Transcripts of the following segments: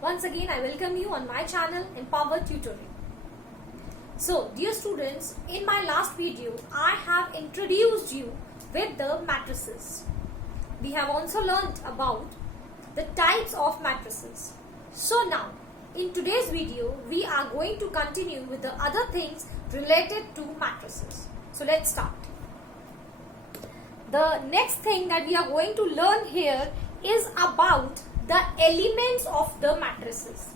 Once again, I welcome you on my channel Empower Tutoring. So, dear students, in my last video, I have introduced you with the matrices. We have also learned about the types of matrices. So now, in today's video, we are going to continue with the other things related to matrices. So let's start. The next thing that we are going to learn here is about the elements of the matrices.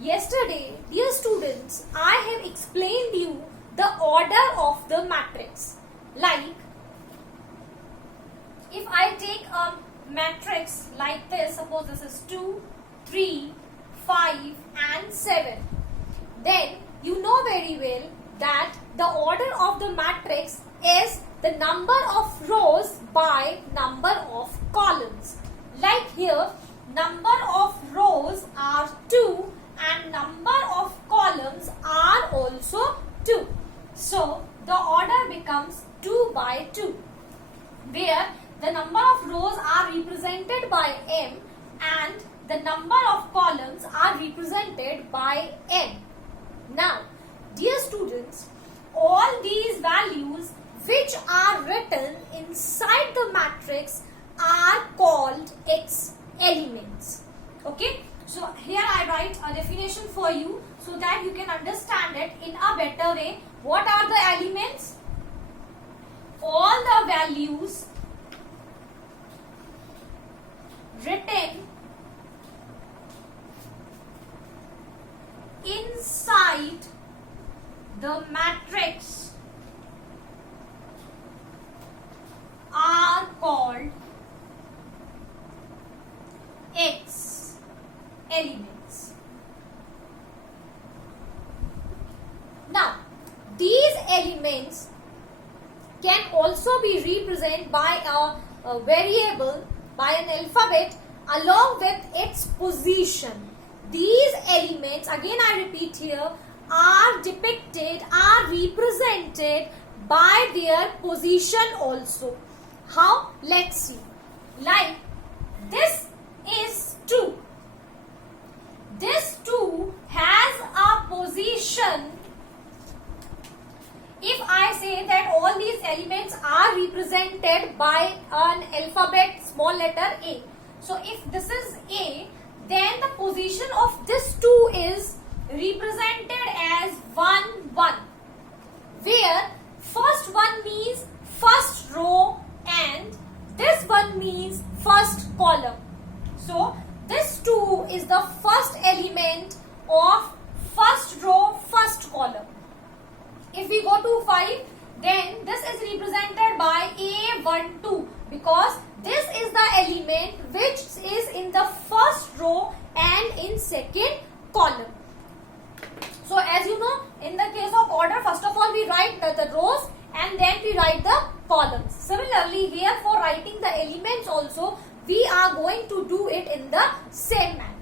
Yesterday, dear students, I have explained you the order of the matrix. Like, if I take a matrix like this, suppose this is 2, 3, 5 and 7, then you know very well that the order of the matrix is the number of rows by number of columns. Like here, number of rows are 2 and number of columns are also 2. So, the order becomes 2 by 2, where the number of rows are represented by m and the number of columns are represented by n. Now, dear students, all these values which are written inside the matrix are called its elements. Okay, so here I write a definition for you so that you can understand it in a better way. What are the elements? All the values written inside the matrix are called its elements. Now, these elements can also be represented by a variable, by an alphabet along with its position. These elements, again I repeat here, are depicted, are represented by their position also. How? Let's see. Like, this is 2. This 2 has a position. If I say that all these elements are represented by an alphabet small letter A. So if this is A, then the position of this 2 is represented as 1, 1. Where first one means first row and this one means first column. So this 2 is the first element of first row, first column. If we go to 5, then this is represented by A12 because this is the element which is in the first row and in second column. So as you know, in the case of order, first of all we write the rows and then we write the columns. Similarly, here for writing the elements also, we are going to do it in the same manner.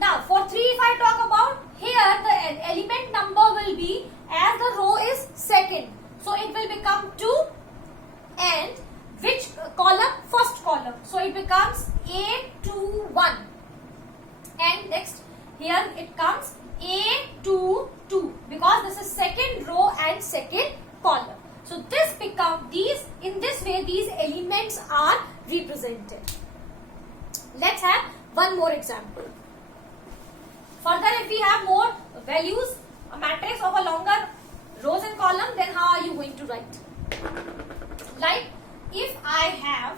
Now for 3, if I talk about, here the element number will be, as the row is second, so it will become 2 and which column? First column. So it becomes A21 and next here it comes A22 because this is second row and second column. So this become these, in this way these elements are represented. Let's have one more example. Further, if we have more values, a matrix of a longer rows and column, then how are you going to write? Like, if I have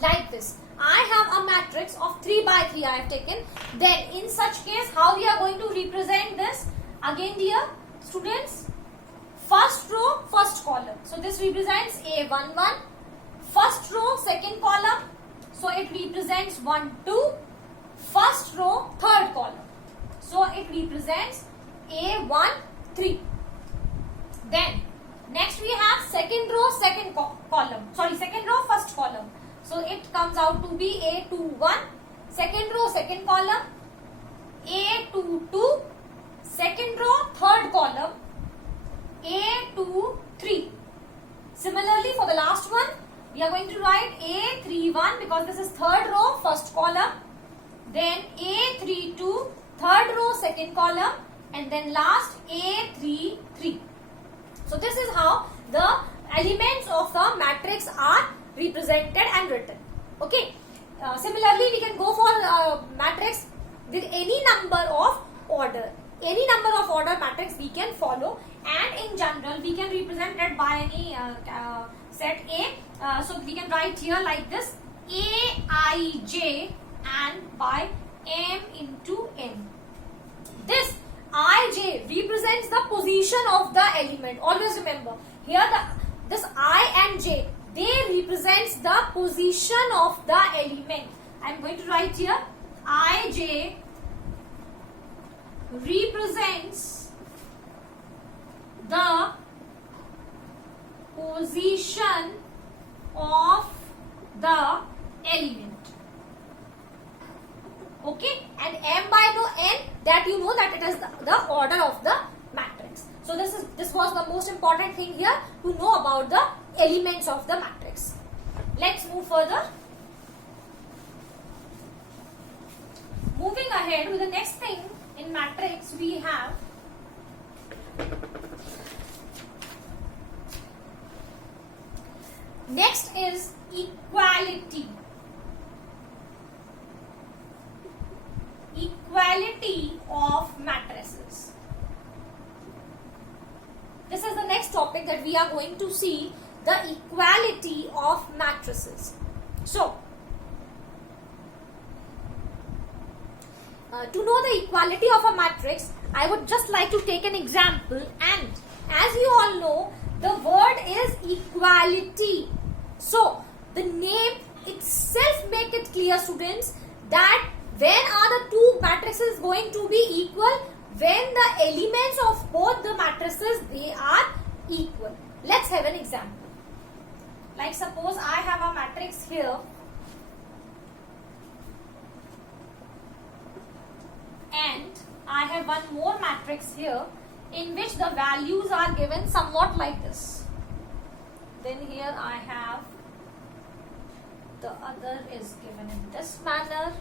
like this, I have a matrix of 3 by 3 I have taken, then in such case how we are going to represent this? Again dear students, first row, first column. So this represents A11, first row, second column. So it represents 1, 2, first row, third column. So it represents A1, 3. Then next we have second row, second column. Sorry, second row, first column. So it comes out to be A21, second row, second column, A22, second second column, and then last A3, 3. So this is how the elements of the matrix are represented and written. Okay. Similarly, we can go for matrix with any number of order. Any number of order matrix we can follow, and in general we can represent it by any set A. So we can write here like this: Aij and by m into n. This Ij represents the position of the element. Always remember here this I and j, they represents the position of the element. I am going to write here Ij represents the position of the element. Okay, and m by no n, that you know that it is the order of the matrix. So this was the most important thing here, to know about the elements of the matrix. Let's move further. Moving ahead with the next thing in matrix, we have next is equality. Equality of matrices. This is the next topic that we are going to see, the equality of matrices. So, to know the equality of a matrix, I would just like to take an example, and as you all know, the word is equality. So, the name itself make it clear, students, that when are the two matrices going to be equal? When the elements of both the matrices, they are equal. Let's have an example. Like suppose I have a matrix here, and I have one more matrix here in which the values are given somewhat like this. Then here I have the other is given in this manner,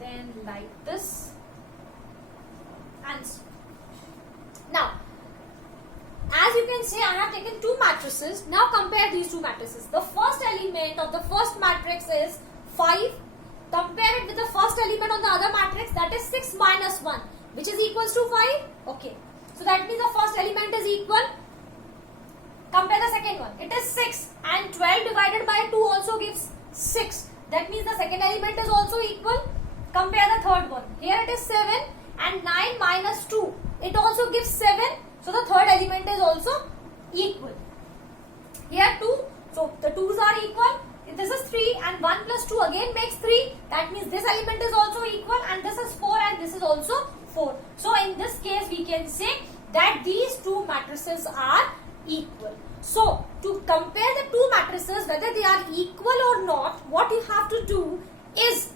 then like this, and so. Now, as you can see, I have taken two matrices. Now compare these two matrices. The first element of the first matrix is 5. Compare it with the first element on the other matrix, that is 6 minus 1, which is equals to 5. Okay. So that means the first element is equal. Compare the second one. It is 6, and 12 divided by 2 also gives 6. That means the second element is also equal. Compare the third one. Here it is 7, and 9 minus 2. It also gives 7. So the third element is also equal. Here 2. So the 2's are equal. This is 3, and 1 plus 2 again makes 3. That means this element is also equal, and this is 4, and this is also 4. So in this case we can say that these two matrices are equal. So to compare the two matrices whether they are equal or not, what you have to do is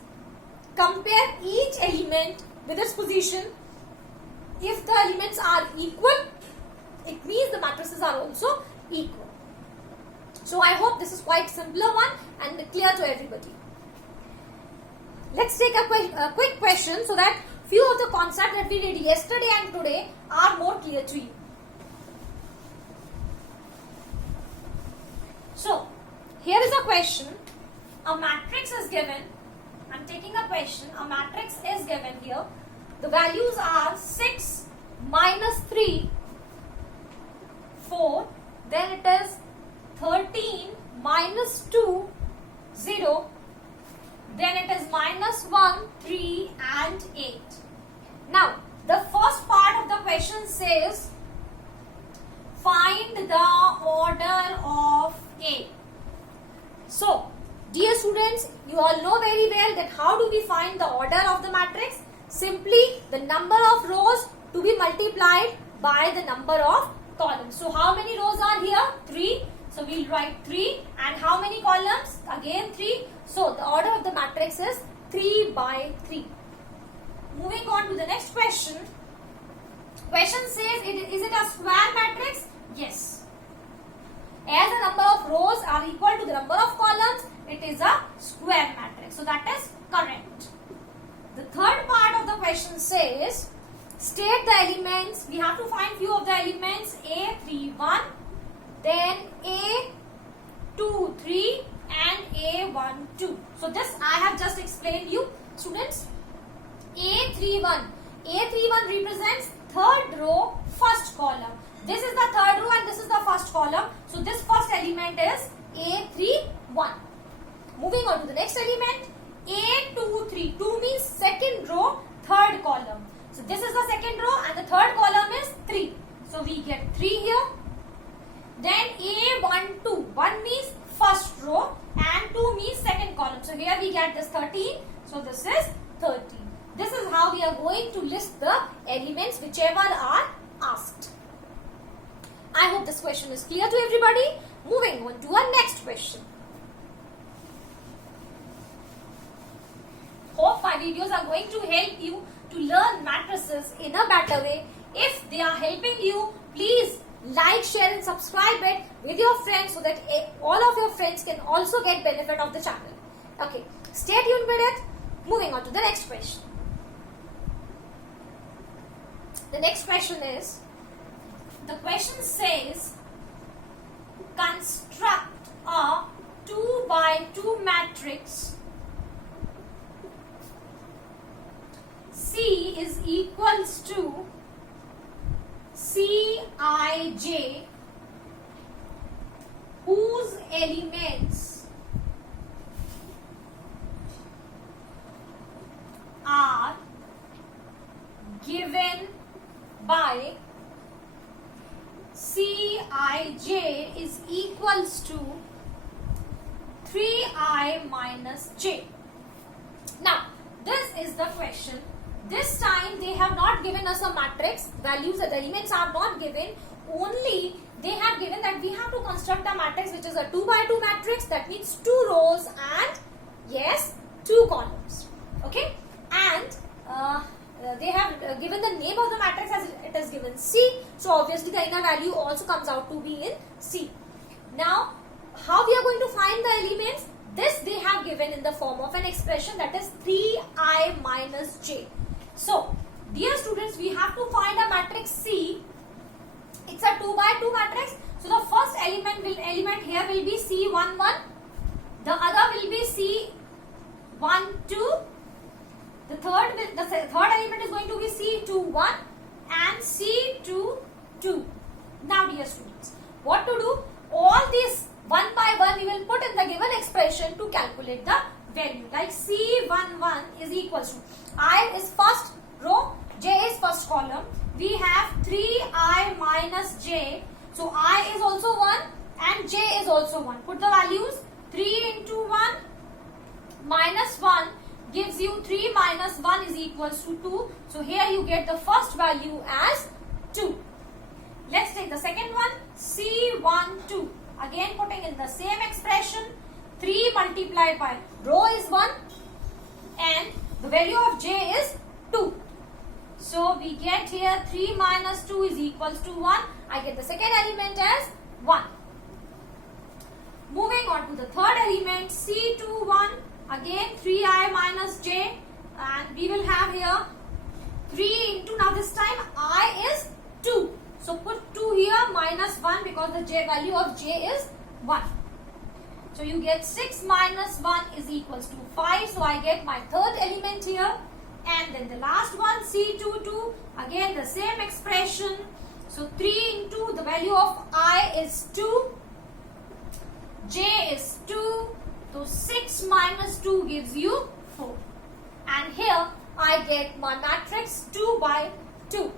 compare each element with its position. If the elements are equal, it means the matrices are also equal. So I hope this is quite simpler one and clear to everybody. Let's take a quick question so that few of the concepts that we did yesterday and today are more clear to you. So here is a question. A matrix is given. I'm taking a question. A matrix is given here. The values are 6 minus 3, 4. Then it is 13 minus 2, 0. Then it is minus 1, 3 and 8. Now, the first part of the question says, find the order of A. So, dear students, you all know very well that how do we find the order of the matrix? Simply the number of rows to be multiplied by the number of columns. So, how many rows are here? 3. So, we will write 3. And how many columns? Again 3. So, the order of the matrix is 3 by 3. Moving on to the next question. Question says, is it a square matrix? Yes. As the number of rows are equal to the number of columns, it is a square matrix. So, that is correct. The third part of the question says, State the elements. We have to find few of the elements. A31, then A23 and A12. So this I have just explained you, students. A31 represents third row, first column. This is the third row and this is the first column. So this first element is A31. Moving on to the next element, A23. 2 means second row, third column. So this is the second row and the third column is 3. So we get 3 here. Then A12. 1 means first row and 2 means second column. So here we get this 13. So this is 13. This is how we are going to list the elements whichever are asked. I hope this question is clear to everybody. Moving on to our next question. Hope my videos are going to help you to learn matrices in a better way. If they are helping you, please like, share and subscribe it with your friends so that all of your friends can also get benefit of the channel. Okay, stay tuned with it. Moving on to the next question. The next question is, the question says, construct a 2 by 2 matrix C is equals to Cij, whose elements are given by Cij is equals to 3i minus j. Now, this is the question. This time they have not given us a matrix. Values, the elements are not given. Only they have given that we have to construct a matrix which is a 2 by 2 matrix. That means 2 rows and yes, 2 columns. Okay. And they have given the name of the matrix as it is given C. So obviously the inner value also comes out to be in C. Now, how we are going to find the elements? This they have given in the form of an expression, that is 3i minus j. So, dear students, we have to find a matrix C. It's a 2 by 2 matrix. So the first element here will be C11. The other will be C12. The third element is going to be C21 and C22. Now, dear students, what to do? All these one by one we will put in the given expression to calculate the value. Like C11 is equals to I is first row, j is first column. We have 3i minus j. So I is also 1 and j is also 1. Put the values. 3 into 1 minus 1 gives you 3 minus 1 is equals to 2. So here you get the first value as 2. Let's take the second one, C12. Again putting in the same expression, 3 multiplied by row is 1 and the value of j is 2. So we get here 3 minus 2 is equals to 1. I get the second element as 1. Moving on to the third element, C21. Again 3i minus j, and we will have here 3 into, now this time I is 2. So put 2 here minus 1 because the j value of j is 1. So you get 6 minus 1 is equals to 5. So I get my third element here. And then the last one, C22. Again the same expression. So 3 into the value of I is 2. J is 2. So 6 minus 2 gives you 4. And here I get my matrix 2 by 2.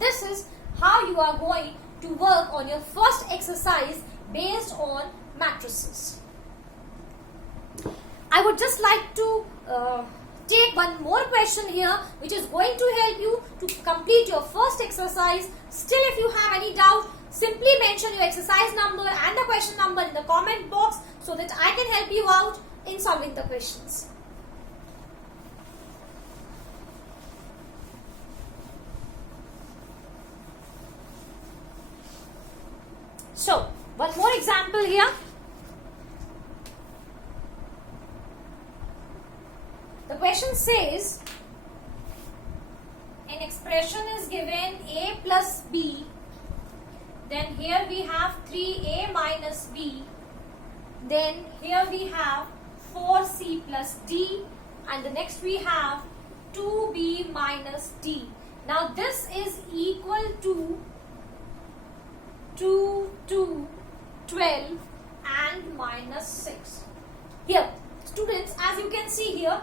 This is how you are going to work on your first exercise based on matrices. I would just like to take one more question here which is going to help you to complete your first exercise. Still, if you have any doubt, simply mention your exercise number and the question number in the comment box so that I can help you out in solving the questions. So, one more example here. The question says, an expression is given a plus b, then here we have 3a minus b, then here we have 4c plus d, and the next we have 2b minus d. Now this is equal to 2, 12 and minus 6. Here, students, as you can see here,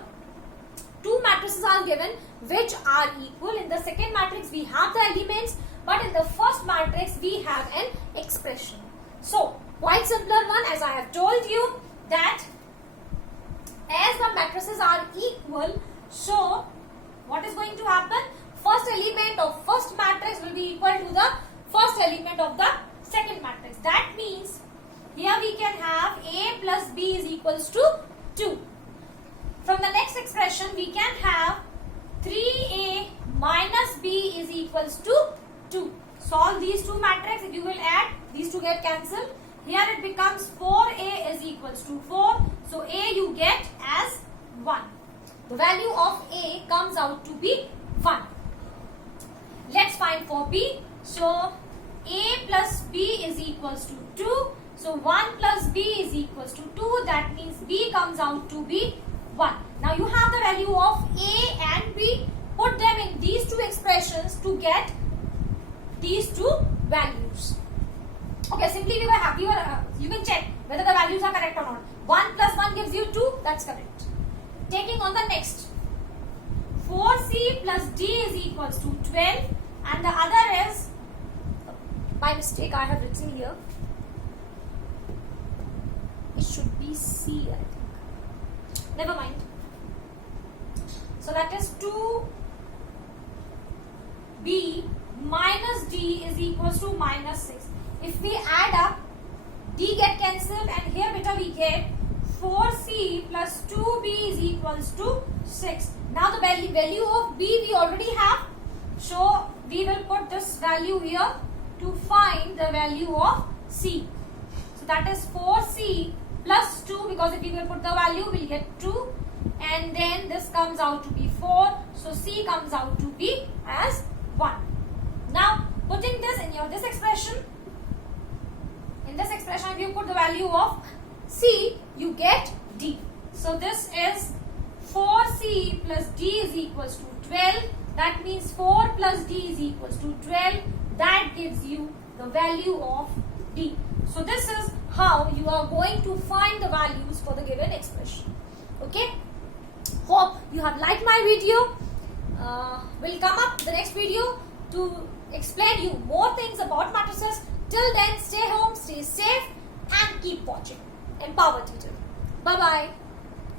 two matrices are given which are equal. In the second matrix we have the elements, but in the first matrix we have an expression. So, quite simpler one, as I have told you that as the matrices are equal, so what is going to happen? First element of first matrix will be equal to the first element of the second matrix. That means here we can have a plus b is equals to 2. From the next expression we can have 3a minus b is equals to 2. Solve these two matrices. If you will add, these two get cancelled. Here it becomes 4a is equals to 4. So a you get as 1. The value of a comes out to be 1. Let's find for b. So a plus b is equals to 2. So 1 plus b is equals to 2. That means b comes out to be 1. Now you have the value of a and b. Put them in these two expressions to get these two values. Okay, simply you can check whether the values are correct or not. 1 plus 1 gives you 2. That's correct. Taking on the next. 4c plus d is equals to 12. And the other is, by mistake I have written here, it should be c, I think. Never mind. So that is 2b minus d is equals to minus 6. If we add up, d get cancelled, and here beta we get 4c plus 2b is equals to 6. Now the value of b we already have. So we will put this value here to find the value of c. So that is 4c plus 2, because if we will put the value we will get 2, and then this comes out to be 4. So c comes out to be as 1. Now putting this in this expression, if you put the value of c, you get d. So this is 4c plus d is equals to 12. That means 4 plus d is equals to 12. That gives you the value of d. So this is how you are going to find the values for the given expression. Okay. Hope you have liked my video. We'll come up the next video to explain you more things about matrices. Till then,